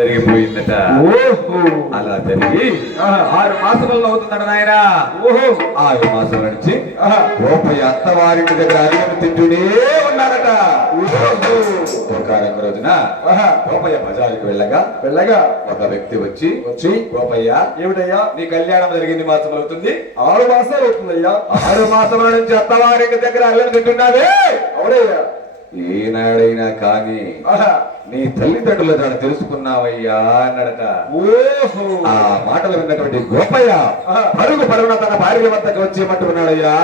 జరిగిపోయిందట. అలా జరిగి 6 మాసములు అవుతుందట నాయన. 6 మాసాల నుంచి గోపయ్య అత్తవారింటి దగ్గర అన్నం తింటూనే ఉన్నారట. ఒక రోజున గోపయ్య బజారుకి వెళ్ళగా ఒక వ్యక్తి వచ్చి గోపయ్య, ఏమిటయ్యా నీ కళ్యాణం జరిగింది మాసములు అవుతుంది? 6 మాసాలు అవుతుందయ్యా. 6 మాసముల నుంచి అత్తవారింటి దగ్గర అన్నం తింటున్నావే? అవునయ్యా. ఏనాడైనా కానీ నీ తల్లిదండ్రుల దాన్ని తెలుసుకున్నావయ్యా అన్నాడట. ఆ మాటలు విన్నటువంటి గోపయ్య పరుగున తన భార్య వద్దకు వచ్చేమంటున్నాడయ్యా.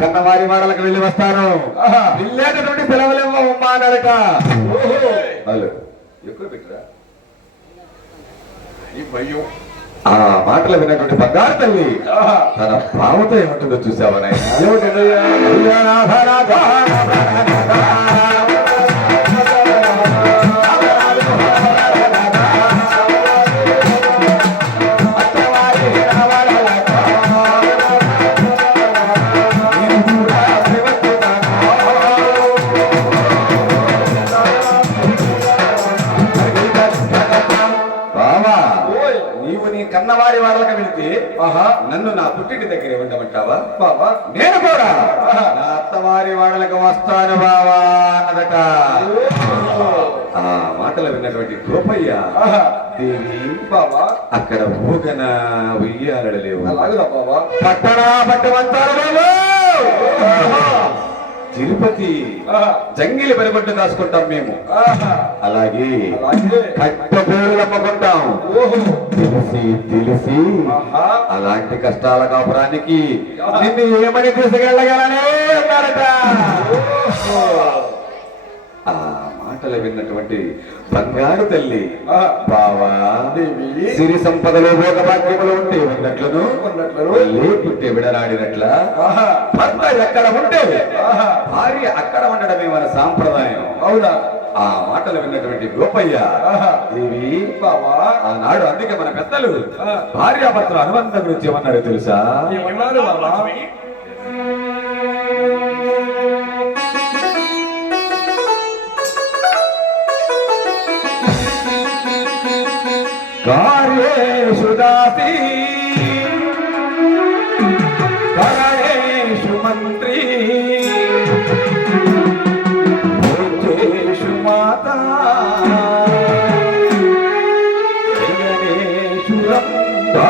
కన్న వారి వాడలకు వెళ్ళి వస్తాను, వెళ్ళేటటువంటి సెలవులేమ్మా అన్నాడట. ఎక్కువ పెట్టరా ఆ మాటలు విన్నటువంటి బంగారు తల్లి తన భావతో ఏమంటుందో చూసావా నాయన? కన్నవారి వాళ్ళకి వెళ్తే నన్ను నా పుట్టింటి దగ్గర ఉండమంటావా బాబా? నేను కూడా నా అత్తవారి వాళ్ళకి వస్తాను బావా అన్నదట. ఆ మాటలు విన్నటువంటి గోపయ్య దేవి బాబా అక్కడ ఊగన ఉయ్యాలలేవు, పట్టణా పట్టమంటారు తిరుపతి జంగిలి పనిపట్టు కాసుకుంటాం మేము. అలాగే కట్టబోరులు అమ్ముకుంటాం. తెలిసి అలాంటి కష్టాల కాపురానికి నిన్ను ఏమని తీసుకెళ్ళగలనే అన్నారట. ఆ మాటలు విన్నటువంటి బంగారు తల్లి బావా సిరి సంపదలు భోగభాగ్యములు ఉంటే ఉన్నట్లును పుట్టే విడనాడినట్ల భర్త ఎక్కడ ఉంటే భార్య అక్కడ ఉండడమే మన సాంప్రదాయం. అవునా? ఆ మాటలు విన్నటువంటి గోపయ్య దేవి బావా ఆనాడు అందుకే మన పెద్దలు భార్యాభర్తల అనుబంధం గురించి ఏమన్నారు తెలుసా? ఏమన్నారు బాబా? కార్యేషు దాసి కరణేషు మంత్రి భోజేషు మాతా జయనేషు రంభా.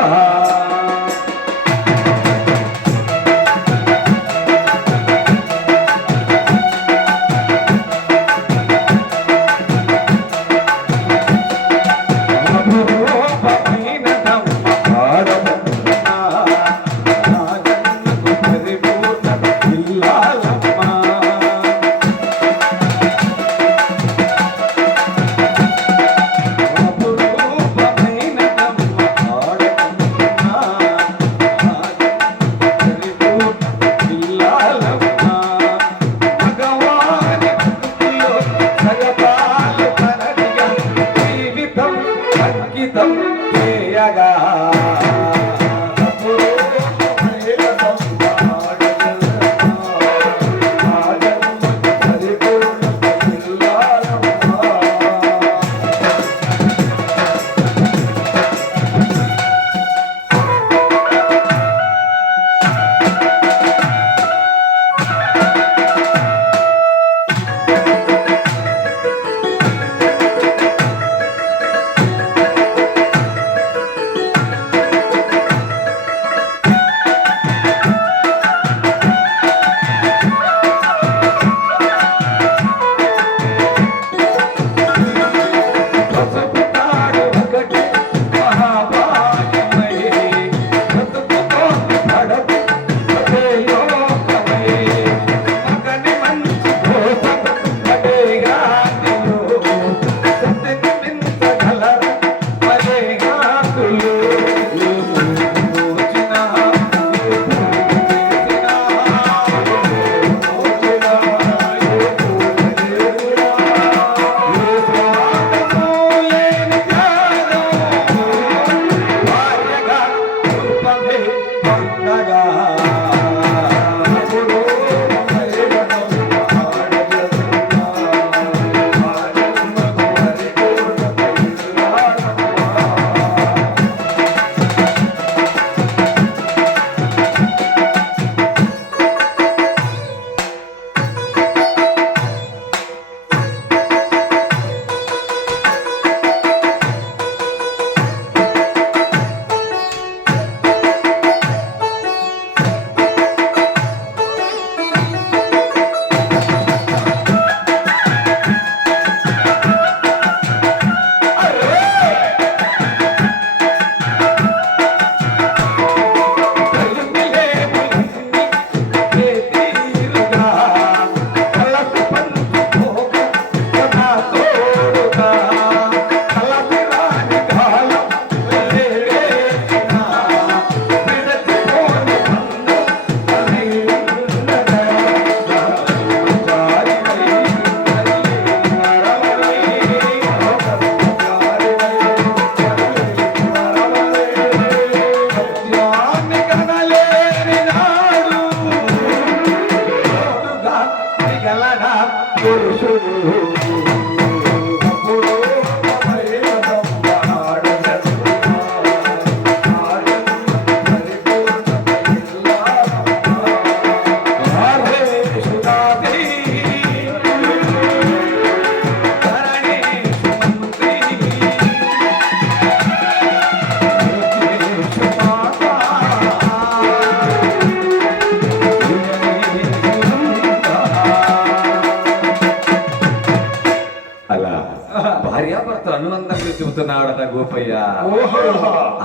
వస్తున్నాడట గోపయ్య. ఓహో.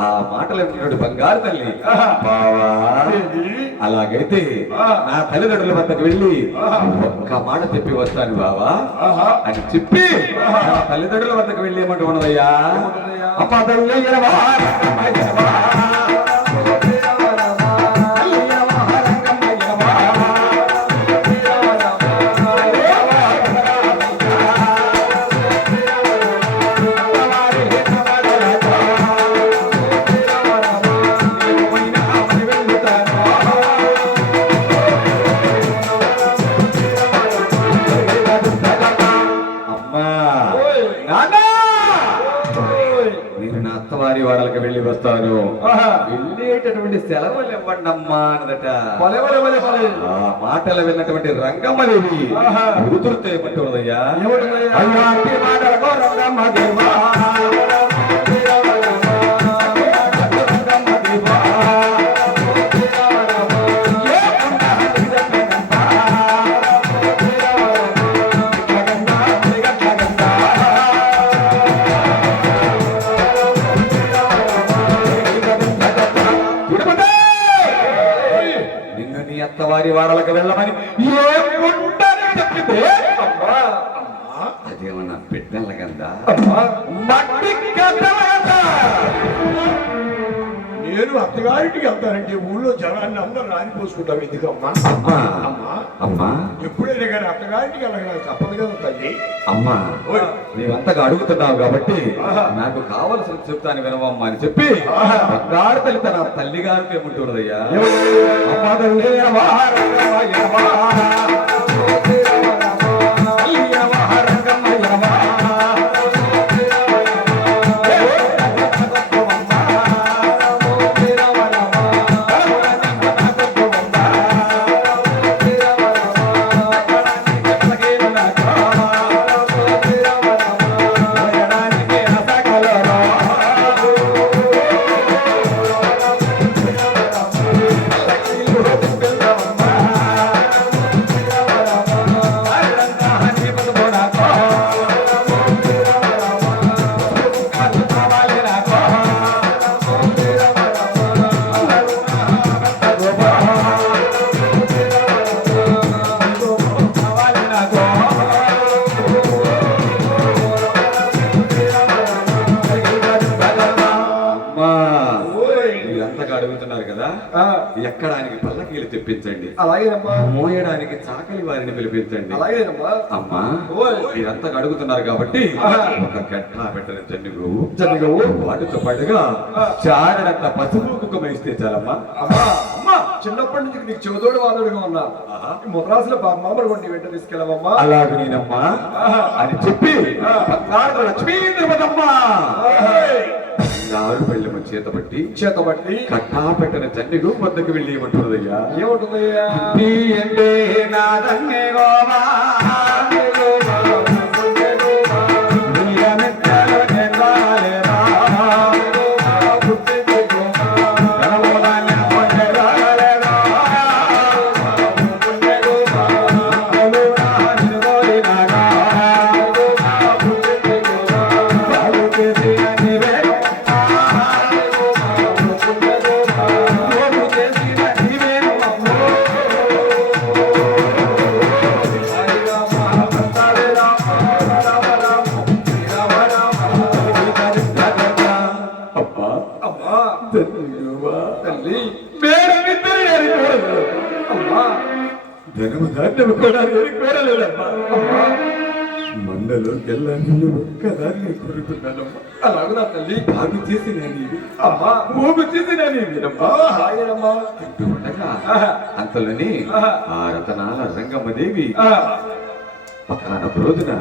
ఆ మాటలు విన్నాడు బంగారు తల్లి. బావా అలాగైతే నా తల్లిదండ్రుల వద్దకు వెళ్ళి ఒక్క మాట చెప్పి వస్తాను బావా అని చెప్పి నా తల్లిదండ్రుల వద్దకు వెళ్ళి ఏమంటూ ఉన్నదయ్యా. అమ్మ తల్లి ఎనవా, ఎనవా. నేను నా అత్తవారి వాడలకు వెళ్ళి వస్తాను, వెళ్ళేటటువంటి సెలవులు ఇవ్వండి అమ్మా అన్నదట. ఆ మాటలు విన్నటువంటి రంగమ్మదేవి ఉదురుతో ఏమంటున్నదయ్యా. అలాంటి మాటలకు రంగమ్మదేవా, అత్తవారి వాడలకు వెళ్ళమని ఏముండని చెప్పింది. అదేమన్నా పెట్టెల గందా, మట్టి గద్దల గందా. నేను అత్తగారింటికి వెళ్తానంటే ఊళ్ళో జనాన్ని అందరూ రానిపోసుకుంటాం ఎందుకమ్మా? అమ్మా అమ్మా అమ్మా ఎప్పుడైనా కానీ అత్తగారింటికి వెళ్ళగా తప్పదు కదా తల్లి. అమ్మా నీవంతగా అడుగుతున్నావు కాబట్టి నాకు కావలసిన చెప్తాను వినవమ్మా అని చెప్పి బంగారు తల్లి తన తల్లి గారికి ఏమంటున్నదయ్యా. అమ్మా తల్లి ఎనవా, రంగమ్మ ఎనవా. అడుగుతున్నారు కదా, ఎక్కడానికి పల్లకీలు తెప్పించండి, అలాగేనమ్మా. మోయడానికి చాకలి వారిని పిలిపించండి. అలాగేనమ్మా. అమ్మా మీరంతా అడుగుతున్నారు కాబట్టి ఒక గట్ట పెట్టని జన్నుగోవు వాటితో పాటుగా చారడంత పసుపు కుక్కమ ఇస్తే చాలమ్మా. అమ్మా చిన్నప్పటి నుంచి నీకు చెవుతోడు వాదోడుగా ఉన్నా ముద్రాసులో మామూలు కొండి వెంట తీసుకెళ్ళవమ్మా. అలాగే నేనమ్మా అని చెప్పి లక్ష్మీ తిరుపతమ్మా బంగారు పెళ్ళము చేతబట్టి కట్టా పెట్టిన చండిగు వద్దకు వెళ్ళి ఏమంటున్నదయ్యా. ఏమంటుందయ్యా? అంటే నా దంగే గోవా మండలో గెల్లాన్ని ఒక్కదాన్ని కోరుకున్నానమ్మా. అలాగే నా తల్లి బాగు చేసిన అమ్మా మోగు చేసిన అంటూ ఉండగా అంతలోని ఆ రతనాల రంగమ్మదేవి పక్కనొక రోజున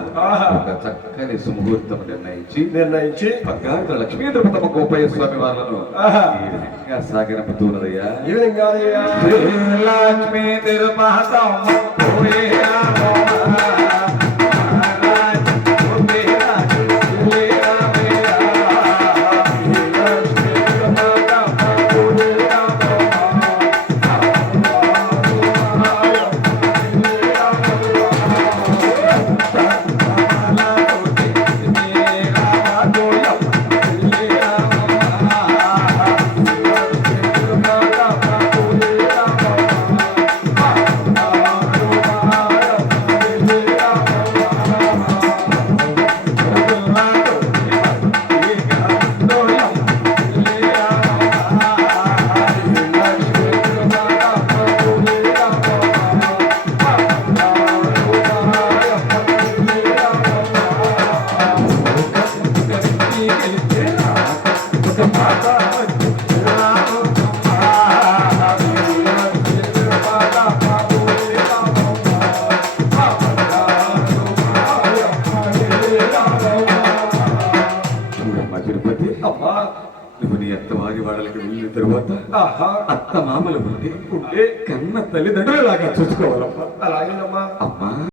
ఒక చక్కని సుముహూర్తం నిర్ణయించి బంగారు లక్ష్మీ తిరుపతమ్మ గోపయ్య స్వామి వాళ్ళను ఈ విధంగా సాగనంపుతున్నదయ్యా. ఈ విధంగా లక్ష్మీ తిరుపతమ్మ తరువాత ఆహా అత్త మామలు ఉంటే ఉంటే కన్న తల్లిదండ్రులలాగా చూసుకోవాలమ్మా. అలాగేనమ్మా. అమ్మా